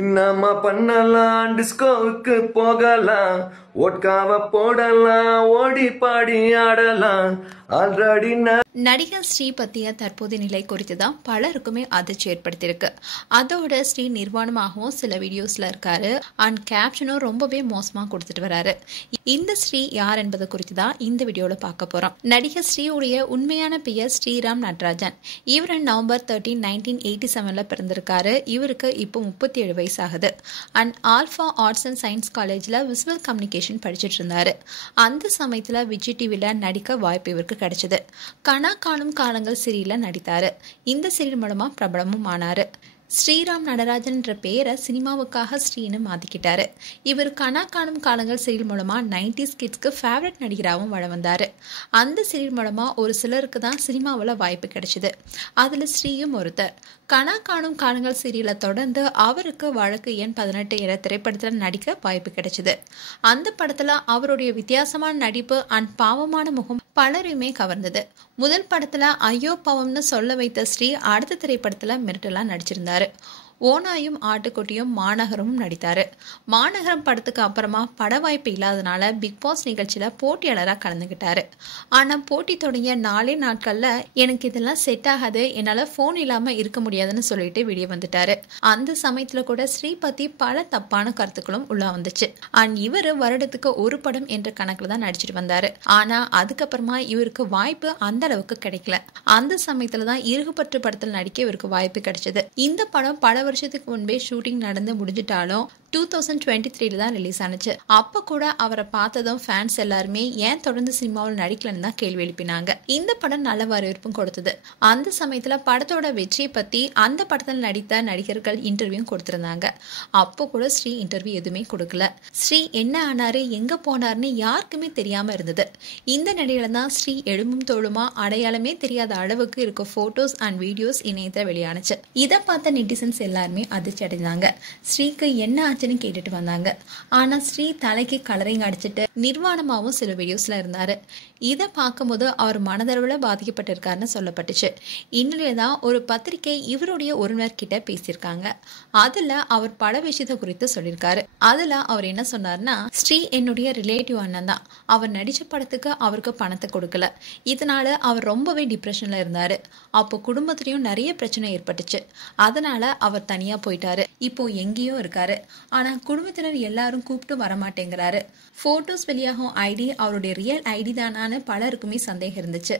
இன்னமா பண்ணலாம் டிஸ்கோவுக்கு போகலாம் ஓட்காவ போடலாம் ஓடி பாடி ஆடலாம் ஆல்ரெடி நடிகர் ஸ்ரீ பத்திய தற்போதைய நிலை குறித்து தான் பலருக்குமே அதிர்ச்சி ஏற்படுத்தியிருக்கு. அதோட ஸ்ரீ நிர்வாணமாகவும் சில வீடியோஸ்ல இருக்காரு அண்ட் கேப்ஷனும் ரொம்பவே மோசமா கொடுத்துட்டு வராரு. இந்த ஸ்ரீ யார் என்பது குறித்து தான் இந்த வீடியோல பார்க்க போறோம். நடிகர் ஸ்ரீவுடைய உண்மையான பெயர் ஸ்ரீராம் நடராஜன். இவர் நவம்பர் 13, 1987 பிறந்திருக்காரு. இவருக்கு இப்போ 37 வயசு ஆகுது. And alpha arts and science காலேஜ்ல விசுவல் கம்யூனிகேஷன் படிச்சுட்டு இருந்தாரு. அந்த சமயத்துல விஜய் டிவில நடிக்க வாய்ப்பு இவருக்கு கிடைச்சது. கனா காணும் காலங்கள் சீரியல்ல நடித்தாரு. இந்த சீரியல் மூலமா பிரபலமும் ஆனாரு. ஸ்ரீராம் நடராஜன் என்ற பெயரை சினிமாவுக்காக ஸ்ரீன்னு மாத்திக்கிட்டாரு. இவர் கனா காணும் காலங்கள் சீரியல் மூலமா 90s கிட்ஸ்க்கு ஃபேவரட் நடிகராகவும் வள வந்தாரு. அந்த சீரியல் மூலமா ஒரு சிலருக்கு தான் சினிமாவில் வாய்ப்பு கிடைச்சது. அதுல ஸ்ரீயும் ஒருத்தர். கனா காணும் காலங்கள் சீரியலை தொடர்ந்து அவருக்கு வழக்கு எண் 18 என்ற திரைப்படத்தில் நடிக்க வாய்ப்பு கிடைச்சது. அந்த படத்துல அவருடைய வித்தியாசமான நடிப்பு அண்ட் பாவமான முகம் பலரையுமே கவர்ந்தது. முதல் படத்துல ஐயோ பாவம்னு சொல்ல வைத்த ஸ்ரீ அடுத்த திரைப்படத்துல மிரட்டலா நடிச்சிருந்தாரு. ஓனாயும் ஆட்டுக்குட்டியும் மாநகரமும் நடித்தாரு. மாநகரம் படத்துக்கு அப்புறமா பட வாய்ப்பு இல்லாதனால பிக் பாஸ் நிகழ்ச்சியில போட்டியாளராக கலந்துகிட்டாரு. ஆனா போட்டி தொடங்கிய 4 நாட்கள்ல எனக்கு இதெல்லாம் செட் ஆகாது, என்னால போன் இல்லாம இருக்க முடியாதுன்னு சொல்லிட்டு வெளியே வந்துட்டாரு. அந்த சமயத்துல கூட ஸ்ரீ பத்தி பல தப்பான கருத்துக்களும் உள்ள வந்துச்சு. அண்ட் இவரு வருடத்துக்கு ஒரு படம் என்ற கணக்குல தான் நடிச்சிட்டு வந்தாரு. ஆனா அதுக்கப்புறமா இவருக்கு வாய்ப்பு அந்த அளவுக்கு கிடைக்கல. அந்த சமயத்துல தான் இருகுபற்று படத்தில் நடிக்க இவருக்கு வாய்ப்பு கிடைச்சது. இந்த படம் பல வருஷத்துக்கு முன்பே ஷூட்டிங் நடந்து முடிஞ்சிட்டாலும் 2023 தான் ரிலீஸ் ஆனிச்சு. அப்ப கூட அவரை பார்த்ததும் ஃபேன்ஸ் எல்லாருமே ஏன் தொடர்ந்து சினிமாவில் நடிக்கலன்னு தான் கேள்வி எழுப்பினாங்க. இந்த படம் நல்ல வரவேற்பும் கொடுத்தது. அந்த சமயத்துல படத்தோட வெற்றியை பத்தி அந்த படத்தில் நடித்த நடிகர்கள் இன்டர்வியூ கொடுத்திருந்தாங்க. அப்போ கூட ஸ்ரீ இன்டர்வியூ எதுவுமே கொடுக்கல. ஸ்ரீ என்ன ஆனாரு எங்க போனாருன்னு யாருக்குமே தெரியாம இருந்தது. இந்த நிலையில தான் ஸ்ரீ எழும்பும் தோளுமா அடையாளமே தெரியாத அளவுக்கு இருக்க போட்டோஸ் அண்ட் வீடியோஸ் இணையத்துல வெளியானுச்சு. இதை பார்த்த நெட்டிசன்ஸ் எல்லாருமே அதிர்ச்சி அடைந்தாங்க. ஸ்ரீக்கு என்ன ஆச்சுன்னு கேட்டுட்டு வந்தாங்க. ஆனா ஸ்ரீ தலைக்கு கலரிங் அடிச்சுட்டு நிர்வாணமாவும் சில வீடியோஸ்ல இருந்தாரு. இதை பார்க்கும்போது அவர் மனதளவுல பாதிக்கப்பட்டிருக்காருன்னு சொல்லப்பட்டுச்சு. இந்நிலையில்தான் ஒரு பத்திரிகை இவருடைய உறவினர் கிட்ட பேசியிருக்காங்க. அதுல அவர் பல விஷயத்த குறித்து சொல்லியிருக்காரு. அதுல அவர் என்ன சொன்னார்னா, ஸ்ரீ என்னுடைய ரிலேட்டிவ் அண்ணன் தான். அவர் நடிச்ச படத்துக்கு அவருக்கு பணத்தை கொடுக்கல. இதனால அவர் ரொம்பவே டிப்ரெஷன்ல இருந்தாரு. அப்போ குடும்பத்திலையும் நிறைய பிரச்சனை ஏற்பட்டுச்சு. அதனால அவர் தனியா போயிட்டாரு. இப்போ எங்கேயோ இருக்காரு. ஆனா குடும்பத்தினர் எல்லாரும் கூப்பிட்டு வரமாட்டேங்கிறாரு. போட்டோஸ் வெளியாகும் ஐடி அவருடைய ரியல் ஐடி தானான்னு பலருக்குமே சந்தேகம் இருந்துச்சு.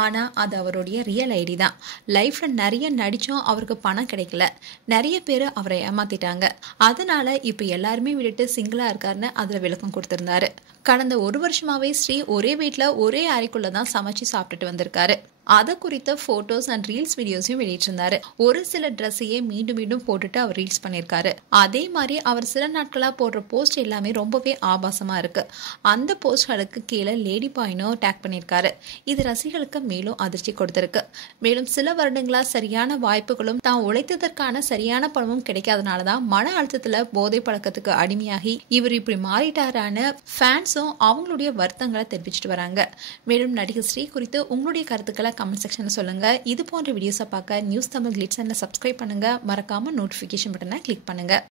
ஆனா அது அவருடைய ரியல் ஐடி தான். லைஃப்ல நிறைய நடிச்சும் அவருக்கு பணம் கிடைக்கல. நிறைய பேரு அவரை ஏமாத்திட்டாங்க. அதனால இப்ப எல்லாருமே விட்டுட்டு சிங்கிளா இருக்காருன்னு அதுல விளக்கம் கொடுத்திருந்தாரு. கடந்த 1 வருஷமாவே ஸ்ரீ ஒரே வீட்டுல ஒரே அறைக்குள்ளதான் சமைச்சு சாப்பிட்டுட்டு வந்திருக்காரு. அதை குறித்த போட்டோஸ் அண்ட் ரீல்ஸ் வீடியோஸையும் வெளியிட்டிருந்தாரு. ஒரு சில ட்ரெஸ்ஸையே மீண்டும் மீண்டும் போட்டுட்டு அவர் ரீல்ஸ் பண்ணியிருக்காரு. அதே மாதிரி அவர் சில நாட்களா போடுற போஸ்ட் எல்லாமே ரொம்பவே ஆபாசமா இருக்கு. அந்த போஸ்ட்களுக்கு கீழே லேடி பாயினும் டேக் பண்ணியிருக்காரு. இது ரசிகர்களுக்கு மேலும் அதிர்ச்சி கொடுத்திருக்கு. மேலும் சில வருடங்களா சரியான வாய்ப்புகளும் தான் உழைத்ததற்கான சரியான பணமும் கிடைக்காதனாலதான் மன அழுத்தத்துல போதை பழக்கத்துக்கு அடிமையாகி இவர் இப்படி மாறிட்டாரான்னு ஃபேன்ஸும் அவங்களுடைய வருத்தங்களை தெரிவிச்சுட்டு வராங்க. மேலும் நடிகர் ஸ்ரீ குறித்து உங்களுடைய கருத்துக்களை கமெண்ட் செக்ஷன்ல சொல்லுங்க. இது போன்ற வீடியோஸை பார்க்க நியூஸ் தமிழ் கிளிட்ஸ் சேனலை சப்ஸ்கிரைப் பண்ணுங்க. மறக்காம நோட்டிபிகேஷன் பட்டனை கிளிக் பண்ணுங்க.